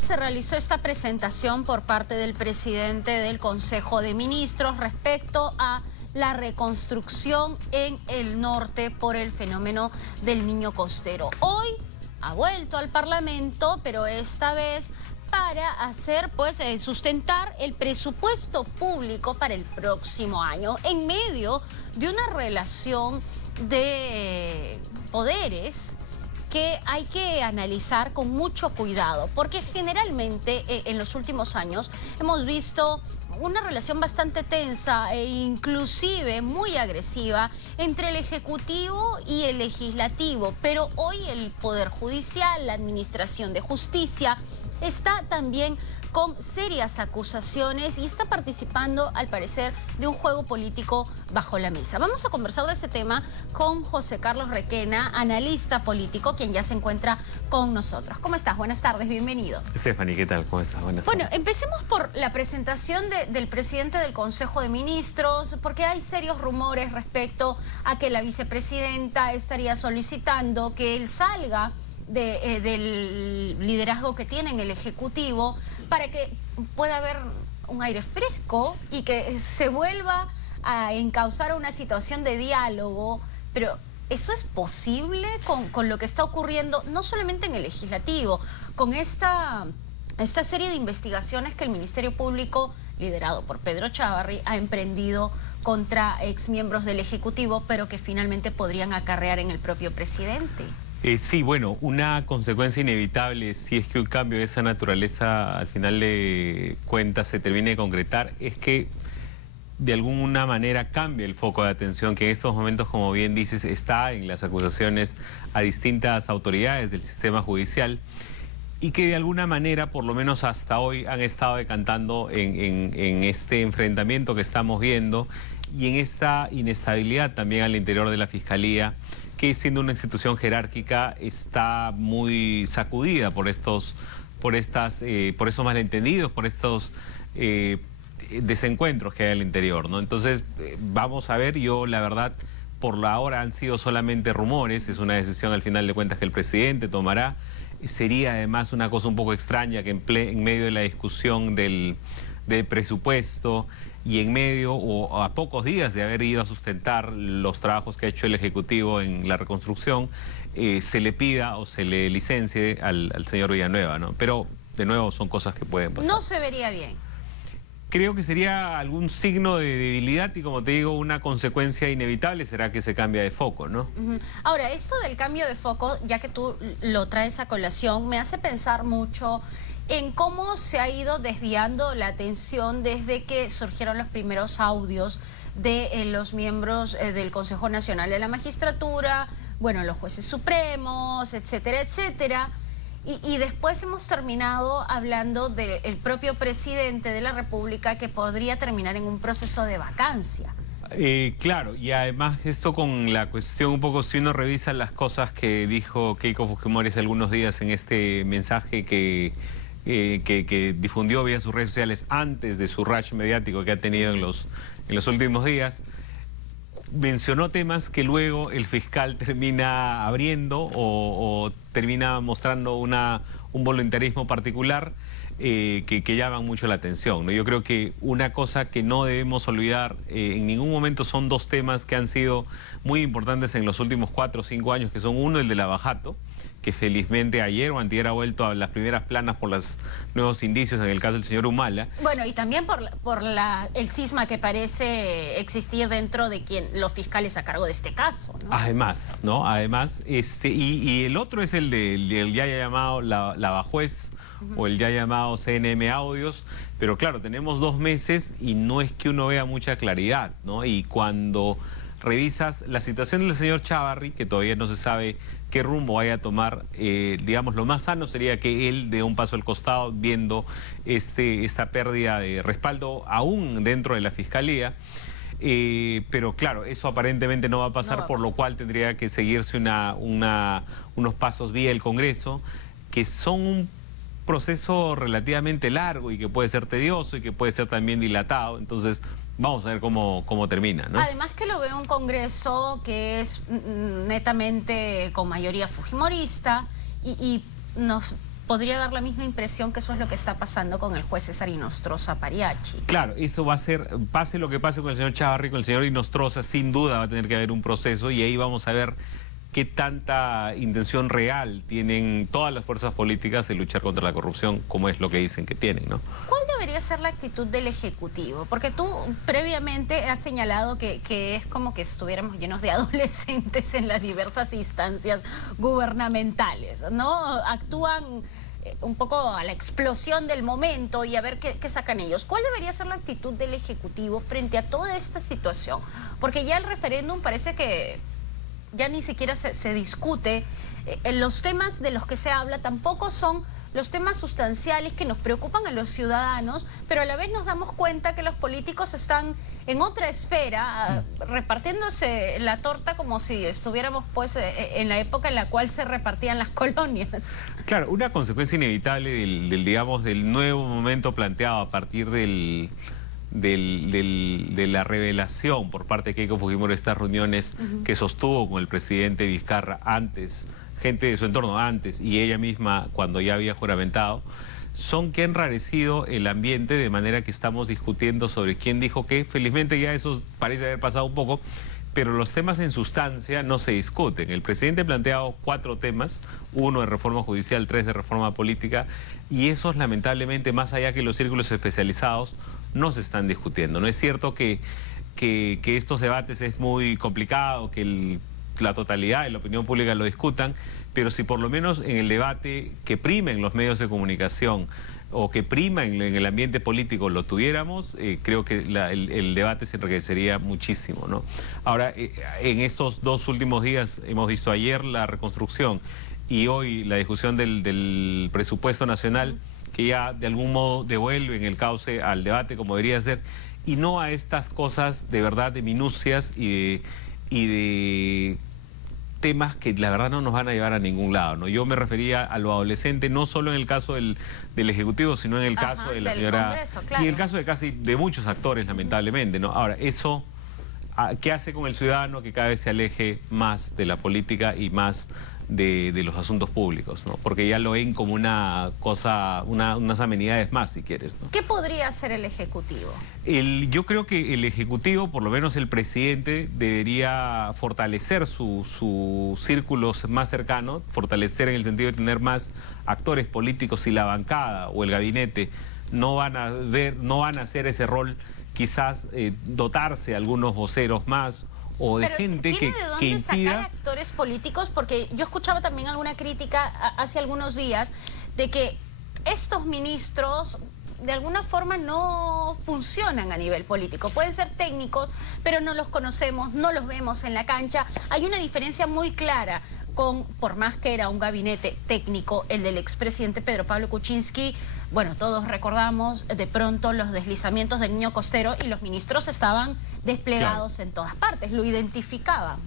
se realizó esta presentación por parte del presidente del Consejo de Ministros respecto a la reconstrucción en el norte por el fenómeno del Niño Costero. Hoy ha vuelto al Parlamento, pero esta vez para hacer, sustentar el presupuesto público para el próximo año, en medio de una relación de poderes que hay que analizar con mucho cuidado, porque generalmente en los últimos años hemos visto una relación bastante tensa e inclusive muy agresiva entre el Ejecutivo y el Legislativo, pero hoy el Poder Judicial, la Administración de Justicia, está también con serias acusaciones y está participando, al parecer, de un juego político bajo la mesa. Vamos a conversar de ese tema con José Carlos Requena, analista político, quien ya se encuentra con nosotros. ¿Cómo estás? Buenas tardes, bienvenido. Stephanie, ¿qué tal? ¿Cómo estás? Buenas tardes. Bueno, empecemos por la presentación del presidente del Consejo de Ministros, porque hay serios rumores respecto a que la vicepresidenta estaría solicitando que él salga del liderazgo que tiene en el Ejecutivo para que pueda haber un aire fresco y que se vuelva a encauzar una situación de diálogo. Pero ¿eso es posible con lo que está ocurriendo no solamente en el Legislativo, con esta serie de investigaciones que el Ministerio Público, liderado por Pedro Chávarri, ha emprendido contra exmiembros del Ejecutivo, pero que finalmente podrían acarrear en el propio presidente? Sí, bueno, una consecuencia inevitable, si es que un cambio de esa naturaleza al final de cuentas se termine de concretar, es que de alguna manera cambia el foco de atención que en estos momentos, como bien dices, está en las acusaciones a distintas autoridades del sistema judicial y que de alguna manera, por lo menos hasta hoy, han estado decantando en este enfrentamiento que estamos viendo y en esta inestabilidad también al interior de la Fiscalía, que siendo una institución jerárquica está muy sacudida por esos malentendidos, por estos desencuentros que hay al interior, ¿no? Entonces, vamos a ver, yo la verdad, por la hora han sido solamente rumores, es una decisión al final de cuentas que el presidente tomará. Sería además una cosa un poco extraña que en medio de la discusión del presupuesto y en medio o a pocos días de haber ido a sustentar los trabajos que ha hecho el Ejecutivo en la reconstrucción, se le pida o se le licencie al señor Villanueva, ¿no? Pero, de nuevo, son cosas que pueden pasar. No se vería bien. Creo que sería algún signo de debilidad y, como te digo, una consecuencia inevitable será que se cambia de foco, ¿no? Ahora, esto del cambio de foco, ya que tú lo traes a colación, me hace pensar mucho en cómo se ha ido desviando la atención desde que surgieron los primeros audios de los miembros del Consejo Nacional de la Magistratura, bueno, los jueces supremos, etcétera, etcétera. Y después hemos terminado hablando del propio presidente de la República, que podría terminar en un proceso de vacancia. Claro, y además esto con la cuestión un poco, si uno revisa las cosas que dijo Keiko Fujimori hace algunos días en este mensaje que difundió vía sus redes sociales antes de su rash mediático que ha tenido en los últimos días, mencionó temas que luego el fiscal termina abriendo o termina mostrando un voluntarismo particular que llaman mucho la atención, ¿no? Yo creo que una cosa que no debemos olvidar en ningún momento son dos temas que han sido muy importantes en los últimos 4 o 5 años, que son uno, el de la Lavajato, que felizmente ayer o antier ha vuelto a las primeras planas por los nuevos indicios en el caso del señor Humala. Bueno, y también por el cisma que parece existir dentro de los fiscales a cargo de este caso, ¿no? Además, ¿no? Además, y el otro es el del ya llamado Lavajuez, o el ya llamado CNM Audios, pero claro, tenemos 2 meses y no es que uno vea mucha claridad, ¿no? Y cuando revisas la situación del señor Chávarri, que todavía no se sabe qué rumbo vaya a tomar, digamos, lo más sano sería que él dé un paso al costado viendo esta pérdida de respaldo aún dentro de la Fiscalía. Pero claro, eso aparentemente no va a pasar, por lo cual tendría que seguirse unos pasos vía el Congreso, que son un proceso relativamente largo y que puede ser tedioso y que puede ser también dilatado. Entonces, vamos a ver cómo termina, ¿no? Además que lo veo un Congreso que es netamente con mayoría fujimorista y nos podría dar la misma impresión que eso es lo que está pasando con el juez César Inostroza Pariachi. Claro, eso va a ser, pase lo que pase con el señor Chávarri, con el señor Inostroza, sin duda va a tener que haber un proceso y ahí vamos a ver qué tanta intención real tienen todas las fuerzas políticas de luchar contra la corrupción, como es lo que dicen que tienen, ¿no? ¿Cuál debería ser la actitud del Ejecutivo? Porque tú previamente has señalado que es como que estuviéramos llenos de adolescentes en las diversas instancias gubernamentales, ¿no? Actúan un poco a la explosión del momento y a ver qué sacan ellos. ¿Cuál debería ser la actitud del Ejecutivo frente a toda esta situación? Porque ya el referéndum parece que ya ni siquiera se discute. Los temas de los que se habla tampoco son los temas sustanciales que nos preocupan a los ciudadanos, pero a la vez nos damos cuenta que los políticos están en otra esfera, repartiéndose la torta como si estuviéramos pues en la época en la cual se repartían las colonias. Claro, una consecuencia inevitable del nuevo momento planteado a partir de la revelación por parte de Keiko Fujimori, estas reuniones que sostuvo con el presidente Vizcarra antes, gente de su entorno antes y ella misma cuando ya había juramentado, son que han enrarecido el ambiente de manera que estamos discutiendo sobre quién dijo qué. Felizmente ya eso parece haber pasado un poco, pero los temas en sustancia no se discuten. El presidente ha planteado 4 temas, 1 de reforma judicial, 3 de reforma política, y esos lamentablemente, más allá que los círculos especializados, no se están discutiendo. No es cierto que estos debates es muy complicado, que la totalidad de la opinión pública lo discutan, pero si por lo menos en el debate que prima en los medios de comunicación o que prima en el ambiente político lo tuviéramos, creo que el debate se enriquecería muchísimo, ¿no? Ahora, en estos 2 últimos días, hemos visto ayer la reconstrucción y hoy la discusión del presupuesto nacional, que ya de algún modo devuelven el cauce al debate como debería ser, y no a estas cosas de verdad de minucias y de temas que la verdad no nos van a llevar a ningún lado, ¿no? Yo me refería a lo adolescente, no solo en el caso del Ejecutivo, sino en el caso de la señora Congreso, claro. Y en el caso de muchos actores, lamentablemente, ¿no? Ahora, eso, ¿qué hace con el ciudadano que cada vez se aleje más de la política y más de los asuntos públicos, ¿no? Porque ya lo ven como una cosa, unas amenidades más, si quieres, ¿no? ¿Qué podría hacer el Ejecutivo? Yo creo que el Ejecutivo, por lo menos el presidente, debería fortalecer su círculo más cercano, fortalecer en el sentido de tener más actores políticos. Si la bancada o el gabinete no van a hacer ese rol, quizás dotarse algunos voceros más o de gente que impida sacar actores políticos, porque yo escuchaba también alguna crítica hace algunos días de que estos ministros de alguna forma no funcionan a nivel político. Pueden ser técnicos, pero no los conocemos, no los vemos en la cancha. Hay una diferencia muy clara por más que era un gabinete técnico, el del expresidente Pedro Pablo Kuczynski. Bueno, todos recordamos de pronto los deslizamientos del Niño Costero y los ministros estaban desplegados en todas partes, los identificaban.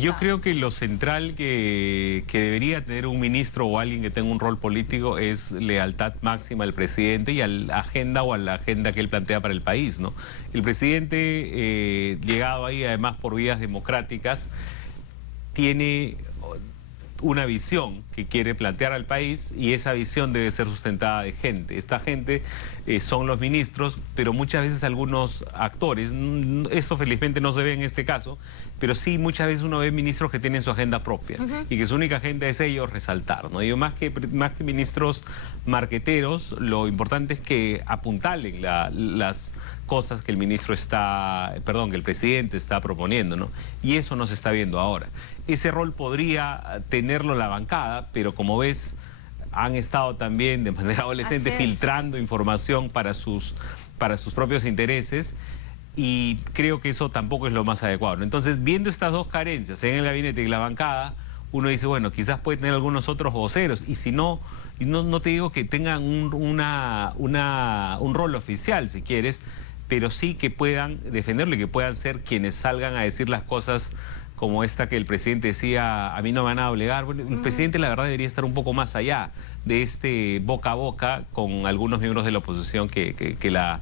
Yo creo que lo central que debería tener un ministro o alguien que tenga un rol político es lealtad máxima al presidente y a la agenda que él plantea para el país, ¿no? El presidente, llegado ahí además por vías democráticas, tiene una visión que quiere plantear al país y esa visión debe ser sustentada de gente. Esta gente son los ministros, pero muchas veces algunos actores, esto felizmente no se ve en este caso, pero sí muchas veces uno ve ministros que tienen su agenda propia y que su única agenda es ellos resaltar, ¿no? Y más que ministros marqueteros, lo importante es que apuntalen las cosas que que el presidente está proponiendo, ¿no? Y eso no se está viendo ahora. Ese rol podría tenerlo la bancada, pero como ves, han estado también de manera adolescente filtrando información para sus propios intereses, y creo que eso tampoco es lo más adecuado, ¿no? Entonces, viendo estas 2 carencias en el gabinete y la bancada, uno dice, bueno, quizás puede tener algunos otros voceros, y si no, no te digo que tengan un rol oficial, si quieres, pero sí que puedan defenderlo y que puedan ser quienes salgan a decir las cosas como esta que el presidente decía, a mí no me van a obligar. Bueno, el presidente la verdad debería estar un poco más allá de este boca a boca con algunos miembros de la oposición que la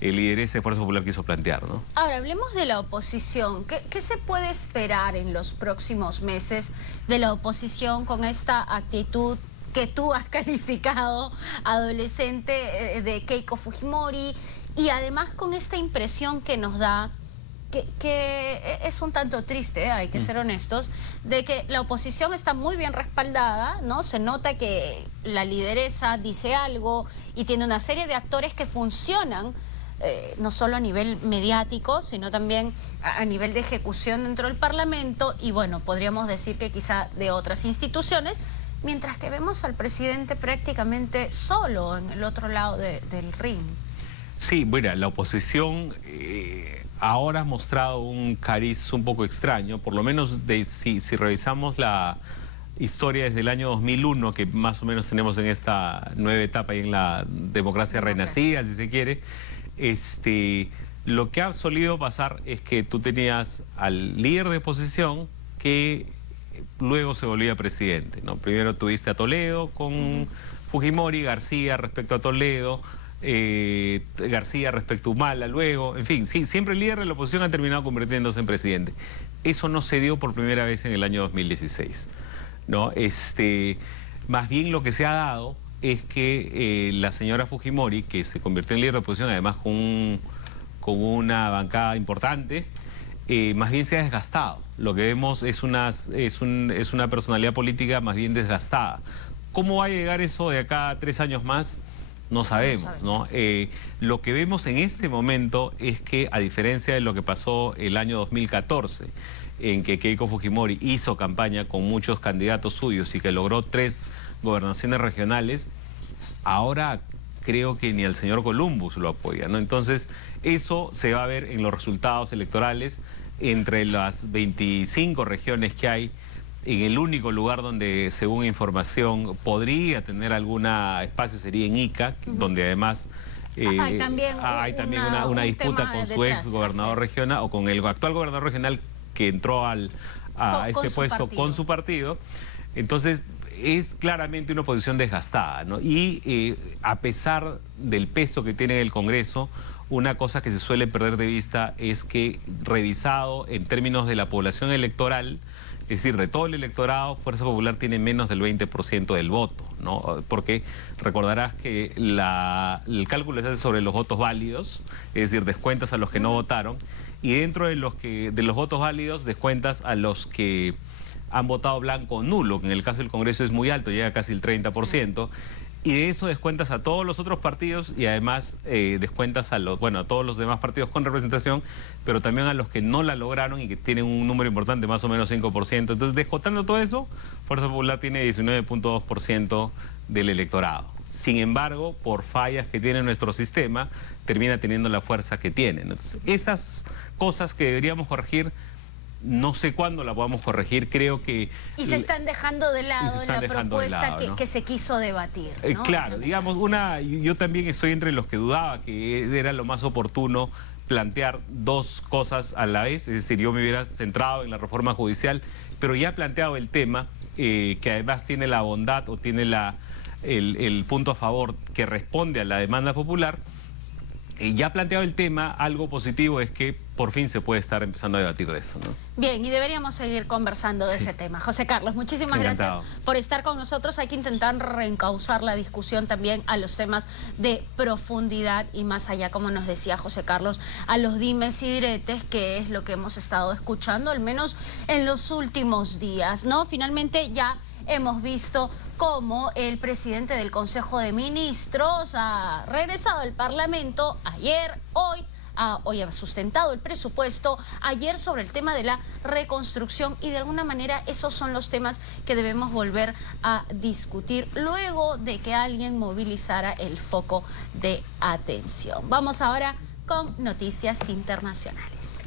lideresa de Fuerza Popular quiso plantear, ¿no? Ahora, hablemos de la oposición. ¿Qué se puede esperar en los próximos meses de la oposición con esta actitud que tú has calificado adolescente de Keiko Fujimori, y además con esta impresión que nos da, que es un tanto triste, hay que ser honestos, de que la oposición está muy bien respaldada, ¿no? Se nota que la lideresa dice algo y tiene una serie de actores que funcionan, no solo a nivel mediático, sino también a nivel de ejecución dentro del Parlamento, y bueno, podríamos decir que quizá de otras instituciones, mientras que vemos al presidente prácticamente solo en el otro lado del ring. Sí, mira, la oposición ahora ha mostrado un cariz un poco extraño, por lo menos si revisamos la historia desde el año 2001, que más o menos tenemos en esta nueva etapa y en la democracia renacida, si se quiere. Lo que ha solido pasar es que tú tenías al líder de oposición que luego se volvía presidente, ¿no? Primero tuviste a Toledo con Fujimori, García respecto a Toledo, García respecto a Humala luego, en fin, sí, siempre el líder de la oposición ha terminado convirtiéndose en presidente. Eso no se dio por primera vez en el año 2016, ¿no? Más bien lo que se ha dado es que la señora Fujimori, que se convirtió en líder de oposición, además con una bancada importante, más bien se ha desgastado. Lo que vemos es una personalidad política más bien desgastada. ¿Cómo va a llegar eso de acá a 3 años más? No sabemos, ¿no? Lo que vemos en este momento es que, a diferencia de lo que pasó el año 2014, en que Keiko Fujimori hizo campaña con muchos candidatos suyos y que logró 3 gobernaciones regionales, ahora creo que ni el señor Columbus lo apoya, ¿no? Entonces, eso se va a ver en los resultados electorales entre las 25 regiones que hay. En el único lugar donde, según información, podría tener algún espacio sería en Ica, donde además hay también una disputa con su ex gobernador regional o con el actual gobernador regional que entró a este puesto con su partido. Entonces, es claramente una oposición desgastada, ¿no? Y a pesar del peso que tiene el Congreso, una cosa que se suele perder de vista es que, revisado en términos de la población electoral, es decir, de todo el electorado, Fuerza Popular tiene menos del 20% del voto, ¿no? Porque recordarás que el cálculo se hace sobre los votos válidos, es decir, descuentas a los que no votaron, y dentro de los votos válidos descuentas a los que han votado blanco o nulo, que en el caso del Congreso es muy alto, llega a casi el 30%, y de eso descuentas a todos los otros partidos y además descuentas a todos los demás partidos con representación, pero también a los que no la lograron y que tienen un número importante, más o menos 5%. Entonces, descontando todo eso, Fuerza Popular tiene 19.2% del electorado. Sin embargo, por fallas que tiene nuestro sistema, termina teniendo la fuerza que tiene. Entonces, esas cosas que deberíamos corregir, no sé cuándo la podamos corregir, creo que... Y se están dejando de lado la propuesta ¿no? que se quiso debatir, ¿no? Claro, digamos, yo también estoy entre los que dudaba que era lo más oportuno plantear 2 cosas a la vez, es decir, yo me hubiera centrado en la reforma judicial, pero ya planteado el tema, que además tiene la bondad o tiene el punto a favor que responde a la demanda popular. Ya planteado el tema, algo positivo es que por fin se puede estar empezando a debatir de eso, ¿no? Bien, y deberíamos seguir conversando de ese tema. José Carlos, muchísimas gracias por estar con nosotros. Hay que intentar reencauzar la discusión también a los temas de profundidad y más allá, como nos decía José Carlos, a los dimes y diretes, que es lo que hemos estado escuchando, al menos en los últimos días, ¿no? Finalmente ya hemos visto cómo el presidente del Consejo de Ministros ha regresado al Parlamento ayer, hoy ha sustentado el presupuesto, ayer sobre el tema de la reconstrucción, y de alguna manera esos son los temas que debemos volver a discutir luego de que alguien movilizara el foco de atención. Vamos ahora con noticias internacionales.